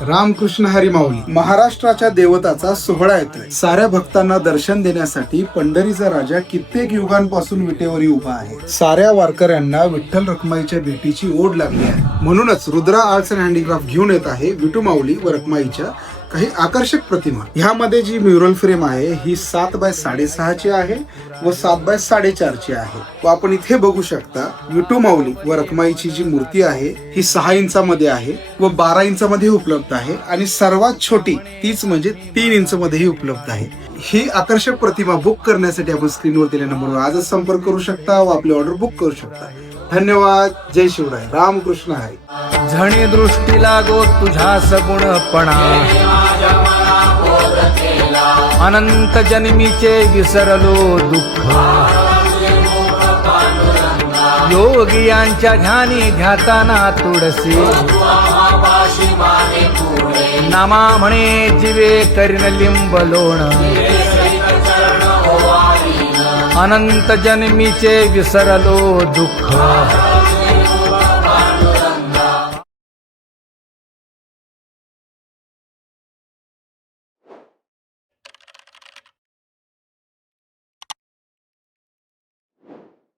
रामकृष्ण हरी माऊली. महाराष्ट्राच्या देवताचा सोहळा येतोय. साऱ्या भक्तांना दर्शन देण्यासाठी पंढरीचा राजा कित्येक युगांपासून विटेवरी उभा आहे. साऱ्या वारकऱ्यांना विठ्ठल रखुमाईच्या भेटीची ओढ लागली आहे. म्हणूनच रुद्रा आर्ट्स अँड हँडीक्राफ्ट घेऊन येत आहे विठू माऊली व रखुमाईच्या काही आकर्षक प्रतिमा. ह्यामध्ये जी म्युरल फ्रेम आहे ही 7x6.5 ची आहे व 7x4.5 ची आहे. व आपण इथे बघू शकता विठू माऊली व रखुमाईची जी मूर्ती आहे ही 6 इंचामध्ये आहे व 12 इंचामध्ये उपलब्ध आहे आणि सर्वात छोटी तीच म्हणजे 3 इंचमध्येही उपलब्ध आहे. ही आकर्षक प्रतिमा बुक करण्यासाठी आपण स्क्रीनवर दिलेल्या नंबरवर आजच संपर्क करू शकता व आपली ऑर्डर बुक करू शकता. धन्यवाद. जय शिवराय. रामकृष्ण हरी. झणी दृष्टी लागो तुझ्या सगुणपणा, अनंत जन्मीचे विसरलो दुःख. योगियांच्या ध्यानी ध्याताना तुळसी, नामा म्हणे जीवे करीन लिंबलोण. अनंत जन्मीचे विसरलो दुःख.